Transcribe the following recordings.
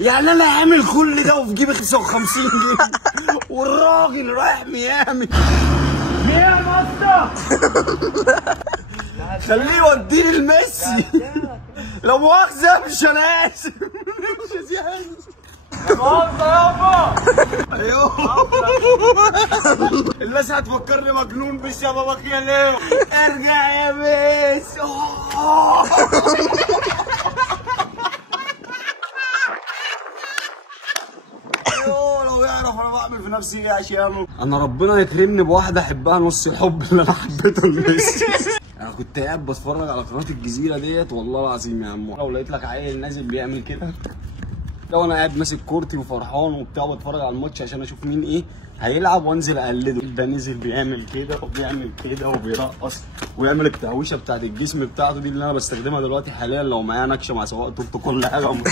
يعني انا عامل كل ده وفي جيبي 55 جنيه والراجل رايح ميامي. ميامي يا اسطى خليه يوديني لميسي. لو مؤاخذة مش انا اسف. مش زيادة مؤاخذة يابا. ايوه الناس هتفكرني مجنون بسببك يا ليو. ارجع يا ميسي. لو يعرف انا بعمل في نفسي ايه عشانه. انا ربنا يكرمني بواحده احبها نص الحب اللي انا حبيتها لميسي. انا كنت قاعد بتفرج على قناه الجزيره ديت والله العظيم يا عم، لو لقيت لك عيل نازل بيعمل كده لو انا قاعد ماسك كورتي وفرحان وبتاع بتفرج على الماتش عشان اشوف مين ايه هيلعب وانزل اقلده. ده نزل بيعمل كده وبيعمل كده وبيرقص ويعمل التهويشه بتاعت الجسم بتاعته دي اللي انا بستخدمها دلوقتي حاليا لو معايا نكشه مع سواق توك توك كل حاجه. انت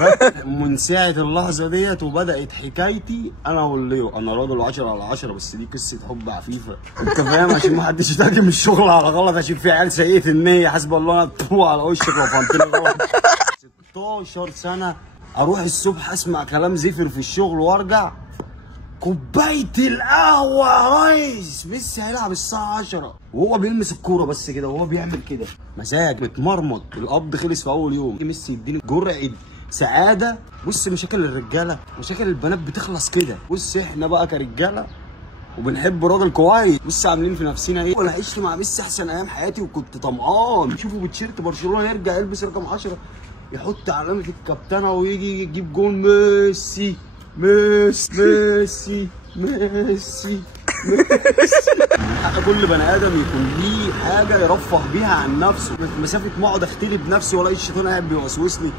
فاهم؟ من ساعه اللحظه ديت وبدات حكايتي انا والليو. انا راجل 10 على 10 بس دي قصه حب عفيفه. انت فاهم؟ عشان ما حدش يترجم الشغل على غلط عشان في عيال سيئه النيه حسب الله طوع على وشك لو فهمتني غلط. 16 سنه اروح الصبح اسمع كلام زفر في الشغل وارجع كوبايه القهوه يا ريس. ميسي هيلعب الساعه 10 وهو بيلمس الكوره بس كده وهو بيعمل كده مزاج متمرمط. القبض خلص في اول يوم. ميسي يديني جرعه سعاده. بص مشاكل الرجاله مشاكل البنات بتخلص كده. بص احنا بقى كرجاله وبنحب راجل كويس بص عاملين في نفسنا ايه. وانا عشت مع ميسي احسن ايام حياتي وكنت طمعان. شوفوا بتشيرت برشلونه يرجع يلبس رقم 10 يحط علامه الكابتنه ويجي يجيب جون. ميسي ميسي ميسي ميسي ميسي. حق كل بني ادم يكون ليه حاجه يرفه بيها عن نفسه. مسافه ما اقعد اختلي بنفسي والاقي الشيطان قاعد بيوسوسني.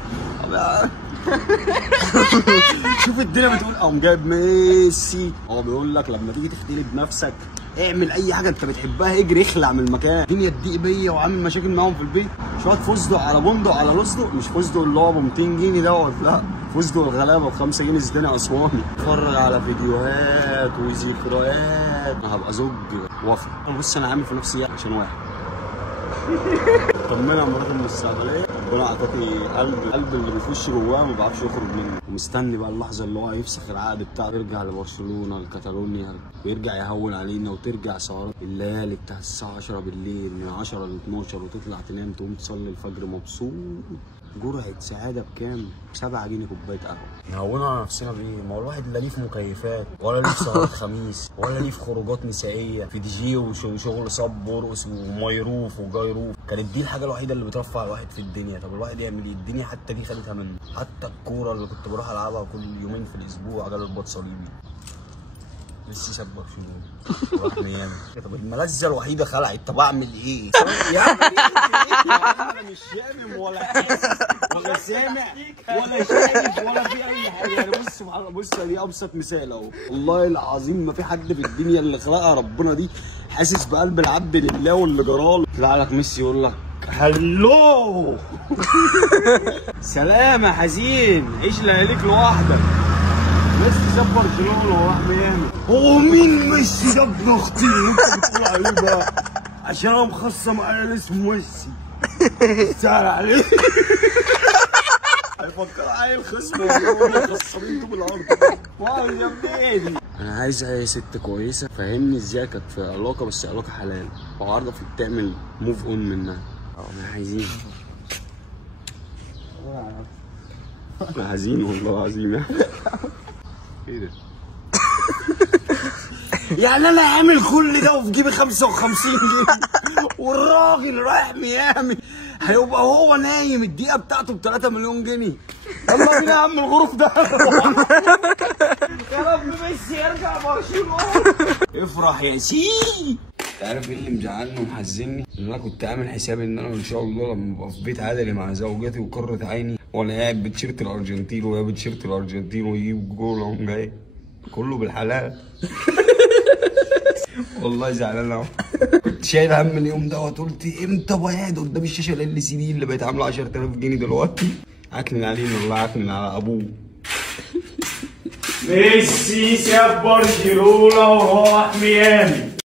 شوف الدنيا بتقول قام جايب ميسي. هو بيقول لك لما تيجي تختلي بنفسك اعمل اي حاجه انت بتحبها اجري اخلع من المكان. الدنيا تضيق بيا وعامل مشاكل معاهم في البيت. شويه فستق على بندق على رصدق. مش فستق اللي هو ب 200 جنيه دوت لا فستق الغلابه ب 5 جنيه زداني اسواني. اتفرج على فيديوهات وذكريات. انا هبقى زوج وفي. بص انا عامل في نفسي عشان واحد طمنها مرات المستقبليه. ربنا اعطاني قلب اللي بيخش جواه ما بيعرفش يخرج منه. ومستني بقى اللحظه اللي هو هيفسخ العقد بتاعه يرجع لبرشلونه لكاتالونيا ويرجع يهون علينا وترجع سهرات الليالي بتاع الساعه 10 بالليل من 10 ل 12 وتطلع تنام تقوم تصلي الفجر مبسوط. جرعه سعاده بكام؟ 7 جنيه كوبايه قهوه. نهونوا على نفسنا بايه؟ ما هو الواحد لا ليه في مكيفات ولا ليه في سهرات خميس ولا ليه في خروجات نسائيه في دي جي وشغل صب ورقص وميروف وجايروف. كانت دي الحاجه الوحيده اللي بترفع الواحد في الدنيا. طب الواحد يعمل ايه؟ الدنيا حتى دي خدتها منه. حتى الكوره اللي كنت بروح العبها كل يومين في الاسبوع جاله رباط صليبي. ميسي ساب برشلونه وراح ميامي. طب الملذه الوحيده خلعت. طب اعمل ايه؟ يا عم انا مش شامم ولا حاسس ولا سامع ولا شايف ولا في اي حاجه. يعني بص سبحان الله. بص دي ابسط مثال اهو. والله العظيم ما في حد في الدنيا اللي خلقها ربنا دي حاسس بقلب العبد لله واللي جراله. يطلع لك ميسي يقول لك هلو سلام يا حزين عيش لياليك لوحدك. ميسي ساب برشلونه وراح ميامي. هو مين ميسي ده ابن اختي اللي انت بتقول عليه بقى؟ عشان انا مخصم عيل اسمه ميسي. سهل عليك. هيفكر عيل خصم خصمينته بالارض. واو يا ابني. انا عايز اي ست كويسه فهمني ازاي كانت في علاقه بس علاقه حلال وعارفه تعمل موف اون منها. احنا عايزين احنا عايزين والله العظيم ايه ده؟ يعني انا عامل كل ده وفي جيبي 55 جنيه والراجل رايح ميامي هيبقى هو نايم الدقيقه بتاعته ب 3 مليون جنيه. يلا بينا يا عم الغرف ده. يا رب ميسي يرجع برشلونه. افرح يا سي. انت عارف ايه اللي مزعلني ومحزني؟ ان انا كنت عامل حسابي ان انا ان شاء الله لما ابقى في بيت عادلي مع زوجتي وقرة عيني وانا قاعد بتيشيرت الارجنتين وهي بتيشيرت الارجنتين ويجيب جول اقوم جاي كله بالحلال. والله زعلان اهو. كنت شايل هم اليوم دوت. قلت امتى ابقى قاعد قدام الشاشه ال سي دي اللي بقت عامله 10000 جنيه دلوقتي. عكنن علينا والله عكنن على ابوه. ميسي ساب برشلونه وراح ميامي.